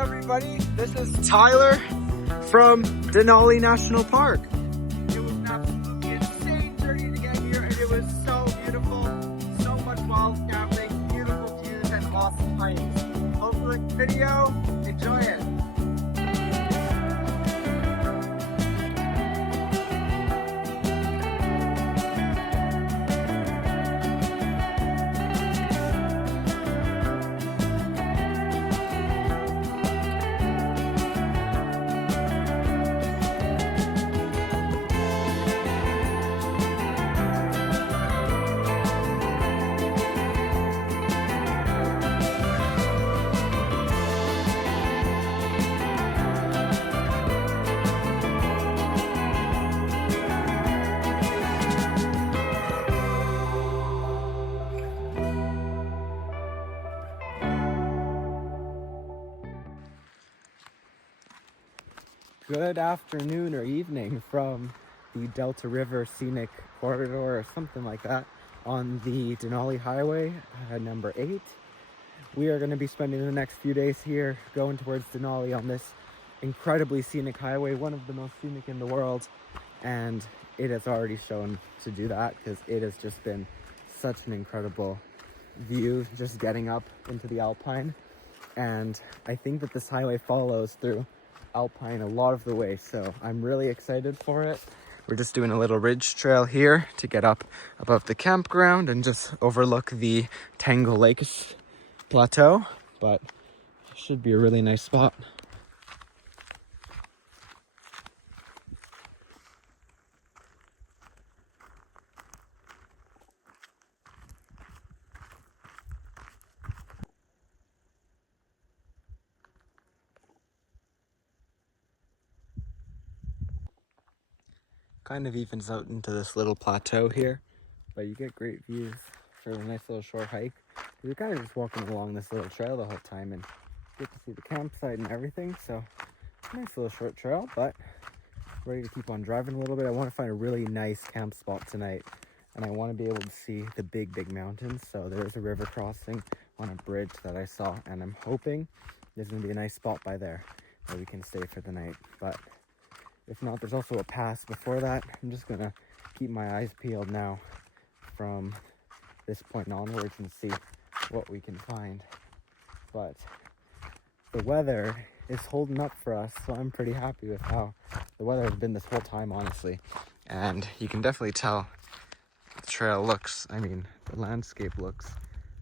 everybody, this is Tyler from Denali National Park. It was an absolutely insane journey to get here and it was so beautiful, so much wild camping, beautiful views and awesome hikes. Hope you like the video, enjoy it. Good afternoon or evening from the Delta River Scenic Corridor or something like that on the Denali Highway, number 8. We are going to be spending the next few days here going towards Denali on this incredibly scenic highway, one of the most scenic in the world, and it has already shown to do that because it has just been such an incredible view just getting up into the alpine. And I think that this highway follows through alpine a lot of the way, so I'm really excited for it. We're just doing a little ridge trail here to get up above the campground and just overlook the Tangle Lakes plateau, but it should be a really nice spot. Kind of evens out into this little plateau here, but you get great views for a nice little short hike. You're kind of just walking along this little trail the whole time and get to see the campsite and everything, so nice little short trail, but ready to keep on driving a little bit. I want to find a really nice camp spot tonight, and I want to be able to see the big mountains. So there is a river crossing on a bridge that I saw, and I'm hoping there's going to be a nice spot by there where we can stay for the night. But if not, there's also a pass before that. I'm just going to keep my eyes peeled now from this point onwards and see what we can find. But the weather is holding up for us, so I'm pretty happy with how the weather has been this whole time, honestly. And you can definitely tell the trail looks, the landscape looks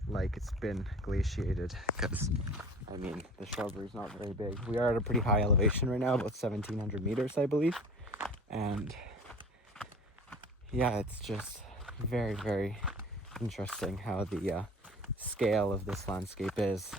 like it's been glaciated, because the shrubbery is not very big. We are at a pretty high elevation right now, about 1,700 meters, I believe. And yeah, it's just very interesting how the scale of this landscape is.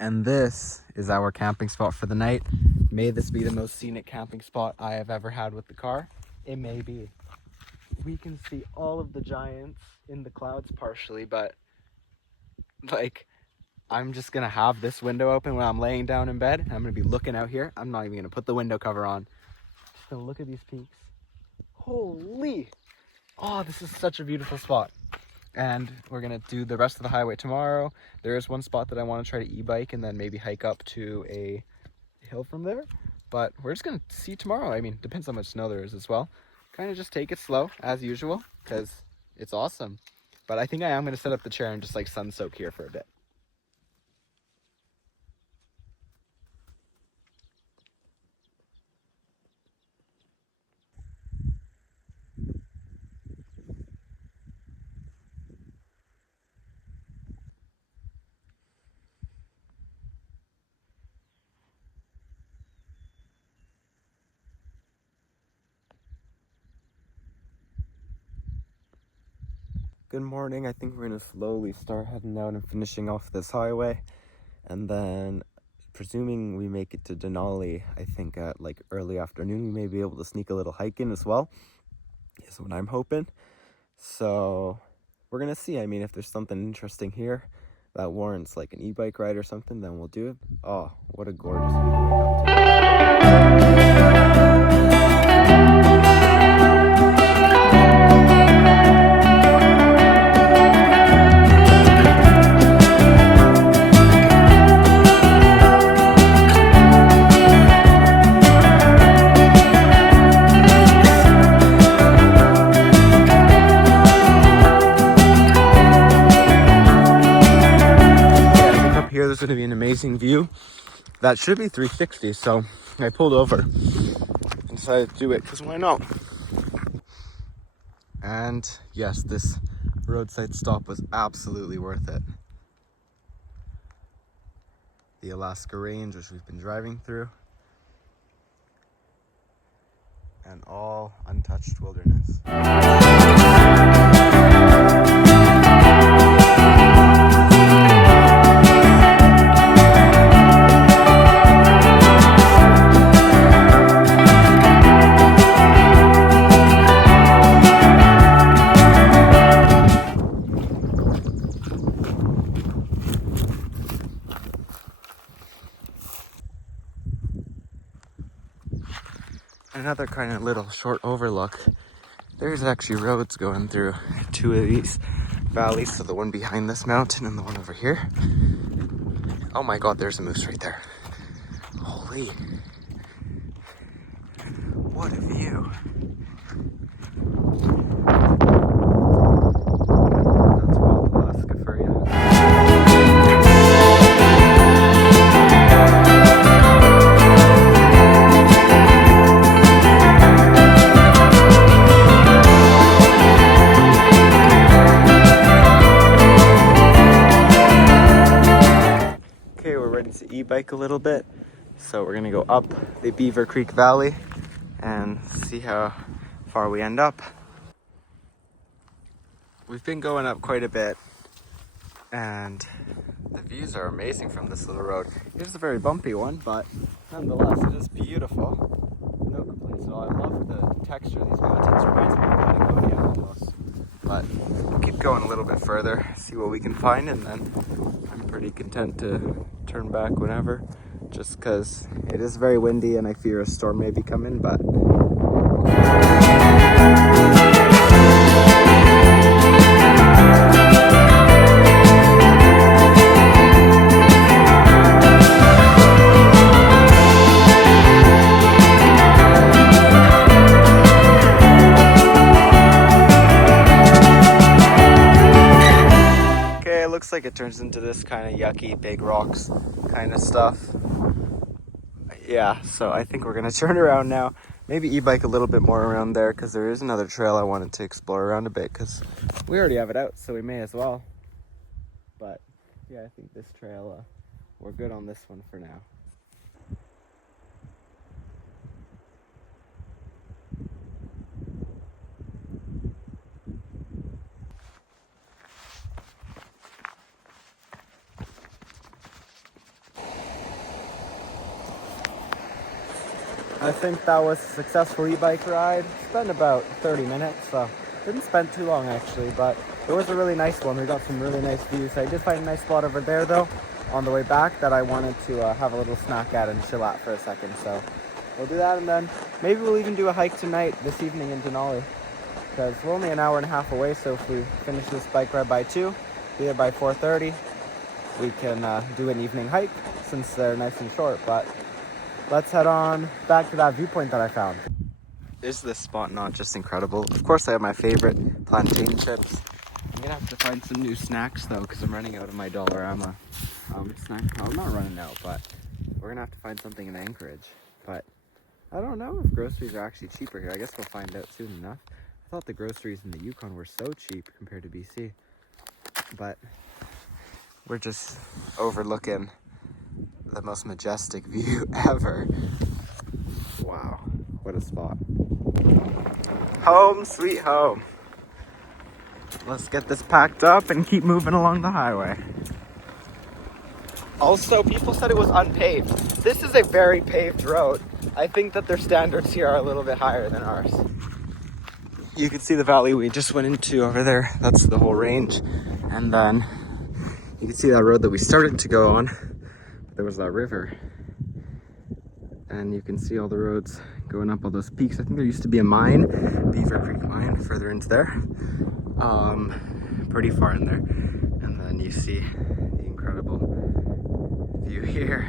And this is our camping spot for the night. May this be the most scenic camping spot I have ever had with the car. It may be. We can see all of the giants in the clouds partially, but I'm just gonna have this window open when I'm laying down in bed. I'm gonna be looking out here. I'm not even gonna put the window cover on. Just gonna look at these peaks. Holy! Oh, this is such a beautiful spot. And we're gonna do the rest of the highway tomorrow. There is one spot that I want to try to e-bike and then maybe hike up to a hill from there, but we're just gonna see tomorrow. Depends how much snow there is as well. Kind of just take it slow as usual because it's awesome. But I think I am gonna set up the chair and just sun soak here for a bit. Good morning. I think we're gonna slowly start heading out and finishing off this highway. And then, presuming we make it to Denali, I think at like early afternoon, we may be able to sneak a little hike in as well, is what I'm hoping. So we're gonna see. I mean, if there's something interesting here that warrants like an e-bike ride or something, then we'll do it. Oh, what a gorgeous view to wake up to. Here there's going to be an amazing view that should be 360, so I pulled over and decided to do it because why not? And yes, this roadside stop was absolutely worth it. The Alaska Range, which we've been driving through, and all untouched wilderness. Another kind of little short overlook. There's actually roads going through two of these valleys. So the one behind this mountain and the one over here. Oh my God, there's a moose right there. Holy. What a view. That's wild Alaska for you. Okay, we're ready to e-bike a little bit. So we're gonna go up the Beaver Creek Valley and see how far we end up. We've been going up quite a bit and the views are amazing from this little road. It is a very bumpy one, but nonetheless it is beautiful. No complaints at all. I love the texture of these mountains. Reminds me of Patagonia almost. But we'll keep going a little bit further, see what we can find, and then I'm pretty content to turn back whenever, just because it is very windy and I fear a storm may be coming, but like it turns into this kind of yucky big rocks kind of stuff. Yeah, so I think we're gonna turn around now, maybe e-bike a little bit more around there, because there is another trail I wanted to explore around a bit, because we already have it out, so we may as well. But yeah, I think this trail, we're good on this one for now. I think that was a successful e-bike ride. Spent about 30 minutes, so didn't spend too long actually, but it was a really nice one. We got some really nice views. I did find a nice spot over there though, on the way back, that I wanted to have a little snack at and chill at for a second. So we'll do that, and then maybe we'll even do a hike tonight, this evening in Denali, because we're only an hour and a half away. So if we finish this bike ride by 2, be there by 4:30, we can do an evening hike since they're nice and short. But let's head on back to that viewpoint that I found. Is this spot not just incredible? Of course I have my favorite plantain chips. I'm gonna have to find some new snacks though, because I'm running out of my Dollarama snack. No, I'm not running out, but we're gonna have to find something in Anchorage. But I don't know if groceries are actually cheaper here. I guess we'll find out soon enough. I thought the groceries in the Yukon were so cheap compared to BC. But we're just overlooking the most majestic view ever. Wow, what a spot. Home sweet home. Let's get this packed up and keep moving along the highway. Also, people said it was unpaved. This is a very paved road. I think that their standards here are a little bit higher than ours. You can see the valley we just went into over there. That's the whole range. And then you can see that road that we started to go on. There was that river. And you can see all the roads going up all those peaks. I think there used to be a mine, Beaver Creek Mine, further into there. Pretty far in there. And then you see the incredible view here.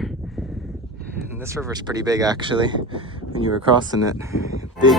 And this river's pretty big actually. When you were crossing it, big.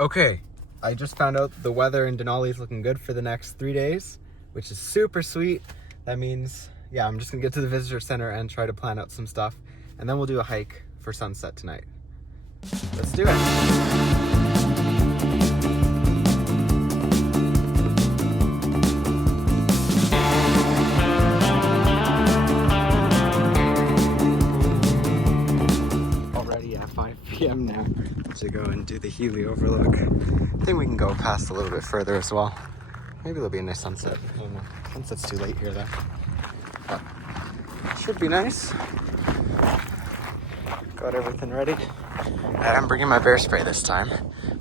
Okay, I just found out the weather in Denali is looking good for the next 3 days, which is super sweet. That means, yeah, I'm just gonna get to the visitor center and try to plan out some stuff, and then we'll do a hike for sunset tonight. Let's do it. PM now to go and do the Healy overlook. I think we can go past a little bit further as well. Maybe there'll be a nice sunset. I don't know. Sunset's too late here though. But should be nice. Got everything ready. I'm bringing my bear spray this time,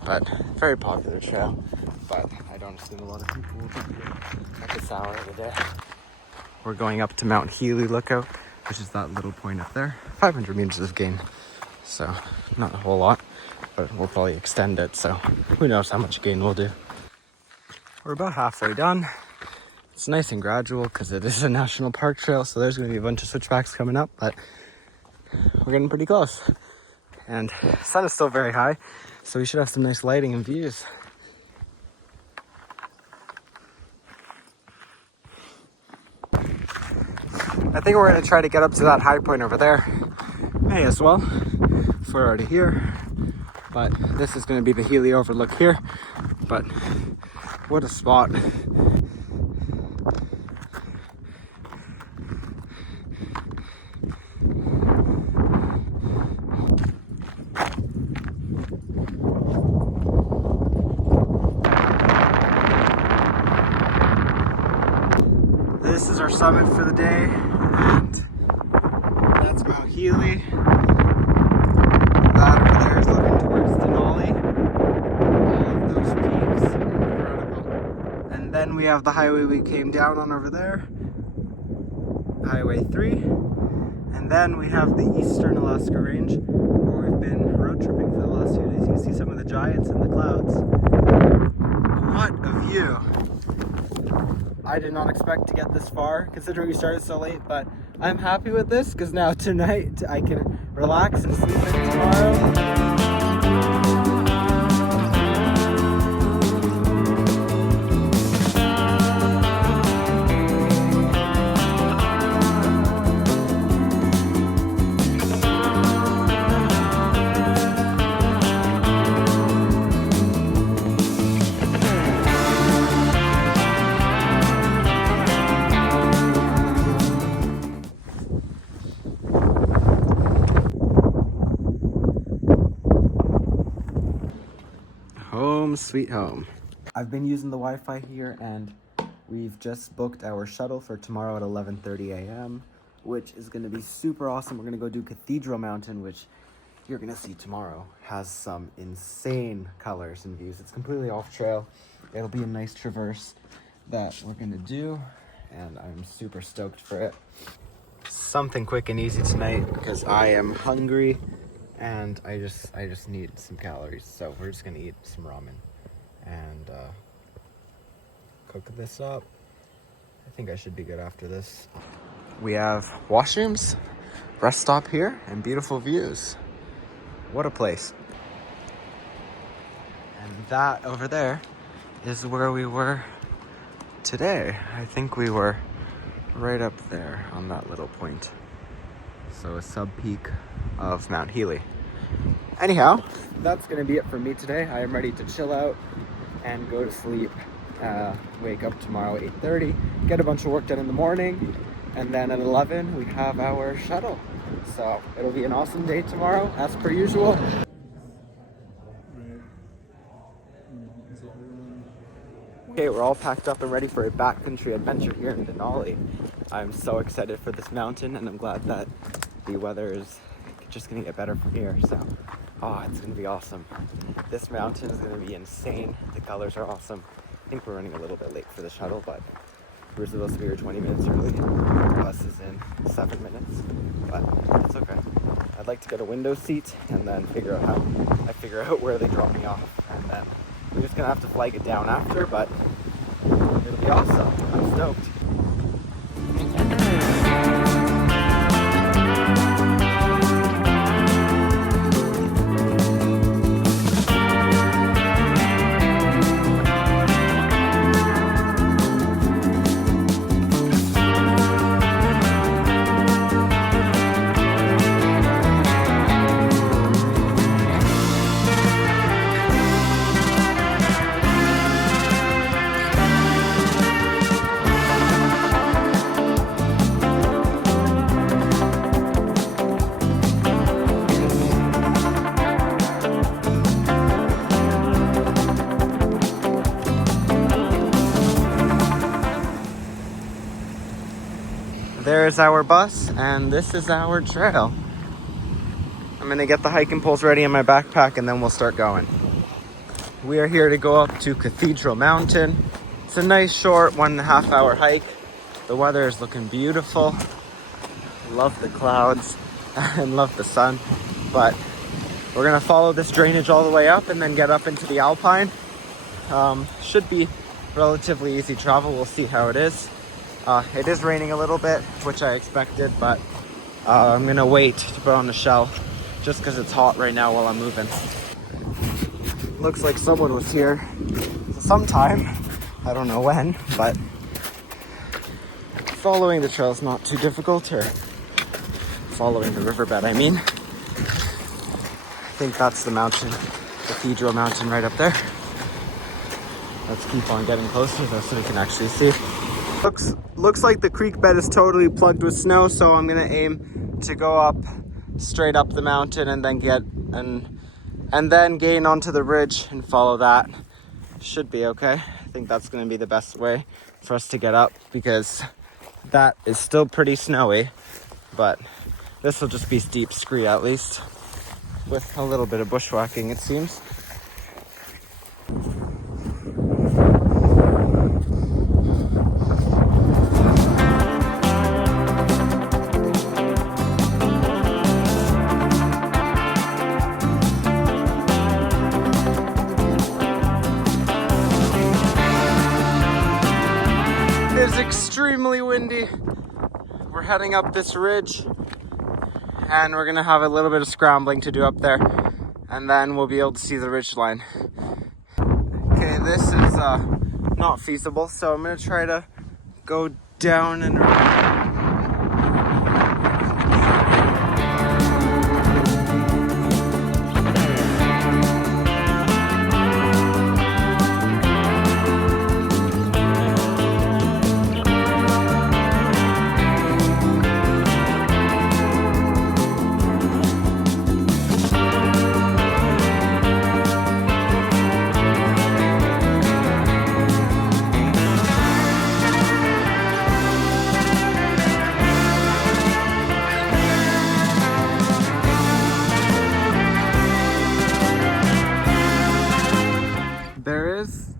but very popular trail. But I don't assume a lot of people will be here at this hour of the day. We're going up to Mount Healy Lookout, which is that little point up there. 500 meters of gain. So not a whole lot, but we'll probably extend it, so who knows how much gain we'll do. We're about halfway done. It's nice and gradual because it is a national park trail, so there's going to be a bunch of switchbacks coming up, but we're getting pretty close. And the sun is still very high, so we should have some nice lighting and views. I think we're going to try to get up to that high point over there. May as well, if we're already here. But this is going to be the Healy overlook here. But what a spot. This is our summit for the day, and that's Mount Healy. That over there is looking towards Denali. All of those peaks are incredible. And then we have the highway we came down on over there, Highway 3. And then we have the Eastern Alaska Range, where we've been road tripping for the last few days. You can see some of the giants in the clouds. What a view! I did not expect to get this far, considering we started so late, but I'm happy with this, because now tonight I can relax and sleep in tomorrow. Home sweet home. I've been using the Wi-Fi here, and we've just booked our shuttle for tomorrow at 11:30 a.m., which is going to be super awesome. We're going to go do Cathedral Mountain, which you're going to see tomorrow. Has some insane colors and views. It's completely off trail. It'll be a nice traverse that we're going to do, and I'm super stoked for it. Something quick and easy tonight because I am hungry. And I just need some calories, so we're just gonna eat some ramen and cook this up. I think I should be good after this. We have washrooms rest stop here and beautiful views. What a place. And that over there is where we were today. I think we were right up there on that little point. So a sub-peak of Mount Healy. Anyhow, that's gonna be it for me today. I am ready to chill out and go to sleep. Wake up tomorrow at 8:30, get a bunch of work done in the morning, and then at 11 we have our shuttle. So it'll be an awesome day tomorrow, as per usual. Okay, we're all packed up and ready for a backcountry adventure here in Denali. I'm so excited for this mountain, and I'm glad that the weather is just gonna get better from here. So, it's gonna be awesome. This mountain is gonna be insane. The colors are awesome. I think we're running a little bit late for the shuttle, but we're supposed to be here 20 minutes early. The bus is in 7 minutes, but it's okay. I'd like to get a window seat and then figure out where they drop me off, and then we're just gonna have to flag it down after, but it'll be awesome. I'm stoked. There's our bus, and this is our trail. I'm gonna get the hiking poles ready in my backpack, and then we'll start going. We are here to go up to Cathedral Mountain. It's a nice short 1.5 hour hike. The weather is looking beautiful. Love the clouds and love the sun, but we're gonna follow this drainage all the way up and then get up into the alpine. Should be relatively easy travel. We'll see how it is. It is raining a little bit, which I expected, but I'm gonna wait to put on the shell just because it's hot right now while I'm moving. Looks like someone was here sometime. I don't know when, but following the trail is not too difficult, or following the riverbed, I mean. I think that's the mountain, Cathedral Mountain right up there. Let's keep on getting closer though so we can actually see. Looks like the creek bed is totally plugged with snow, so I'm gonna aim to go up straight up the mountain and then then gain onto the ridge and follow that. Should be okay. I think that's gonna be the best way for us to get up, because that is still pretty snowy, but this will just be steep scree at least, with a little bit of bushwhacking it seems. It's extremely windy. We're heading up this ridge, and we're gonna have a little bit of scrambling to do up there, and then we'll be able to see the ridge line. Okay, this is not feasible, so I'm gonna try to go down and around.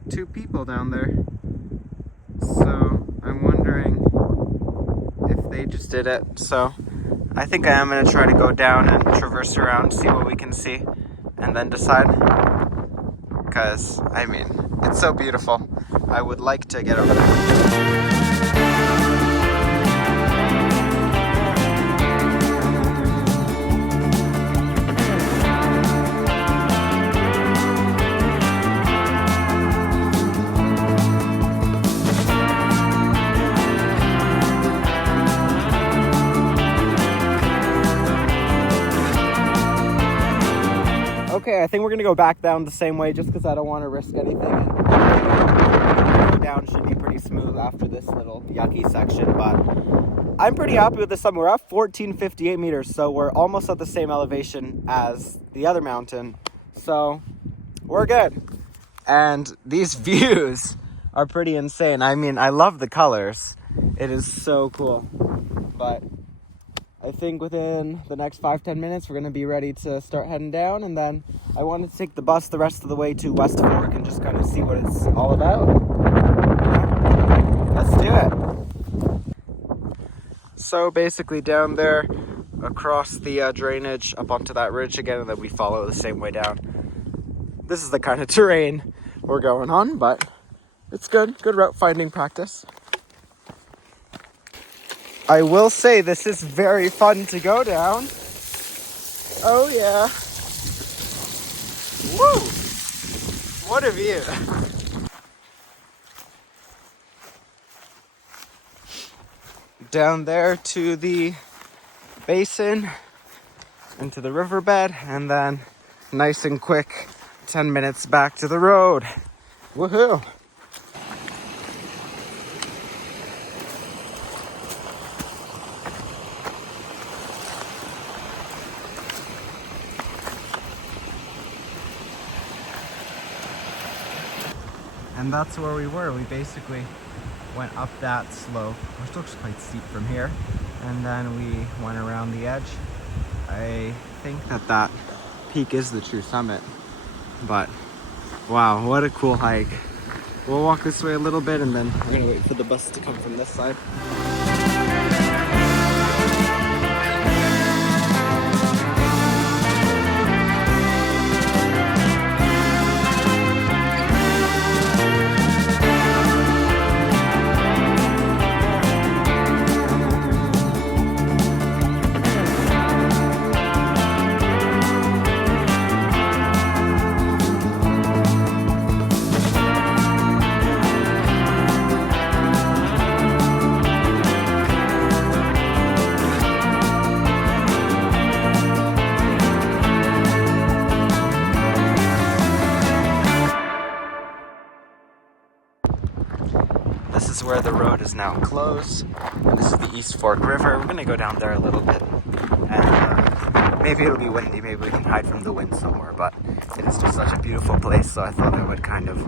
Two people down there, so I'm wondering if they just did it. So I think I am going to try to go down and traverse around, see what we can see, and then decide, because I mean, it's so beautiful. I would like to get over there. Okay, I think we're gonna go back down the same way just because I don't want to risk anything. Down should be pretty smooth after this little yucky section, but I'm pretty happy with this summit. We're at 1458 meters, so we're almost at the same elevation as the other mountain, so we're good. And these views are pretty insane. I mean, I love the colors. It is so cool. But I think within the next 5-10 minutes, we're going to be ready to start heading down. And then I wanted to take the bus the rest of the way to West Fork and just kind of see what it's all about. Let's do it. So basically down there, across the drainage, up onto that ridge again, and then we follow the same way down. This is the kind of terrain we're going on, but it's good. Good route finding practice. I will say this is very fun to go down. Oh yeah. Woo! What a view. Down there to the basin, into the riverbed, and then nice and quick 10 minutes back to the road. Woohoo! And that's where we were. We basically went up that slope, which looks quite steep from here, and then we went around the edge. I think that peak is the true summit, but wow, what a cool hike. We'll walk this way a little bit, and then we're gonna wait for the bus to come from this side. This is where the road is now closed, and this is the East Fork River. We're gonna go down there a little bit, and maybe it'll be windy, maybe we can hide from the wind somewhere, but it is just such a beautiful place, so I thought I would kind of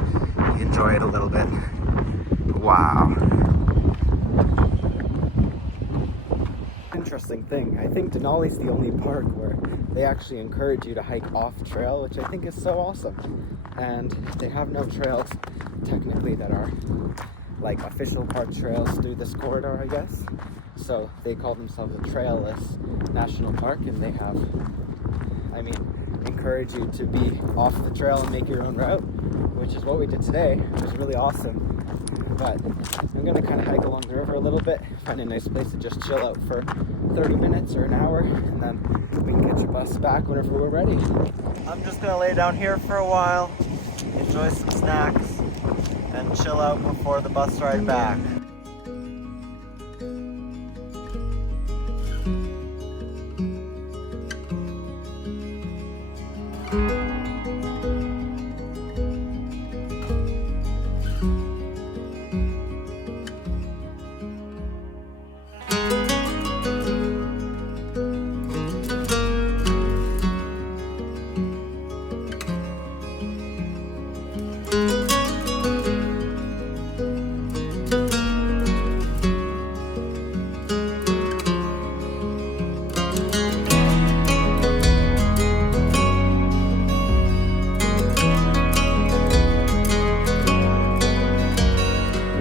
enjoy it a little bit. Wow. Interesting thing, I think Denali's the only park where they actually encourage you to hike off trail, which I think is so awesome. And they have no trails technically that are like official park trails through this corridor, I guess. So they call themselves a trailless national park, and they have, encourage you to be off the trail and make your own route, which is what we did today, which is really awesome. But I'm gonna kind of hike along the river a little bit, find a nice place to just chill out for 30 minutes or an hour, and then we can catch a bus back whenever we're ready. I'm just gonna lay down here for a while, enjoy some snacks, and chill out before the bus ride back.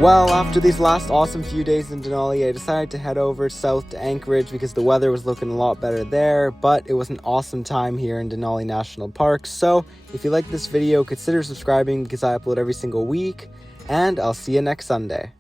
Well, after these last awesome few days in Denali, I decided to head over south to Anchorage because the weather was looking a lot better there, but it was an awesome time here in Denali National Park. So if you like this video, consider subscribing because I upload every single week, and I'll see you next Sunday.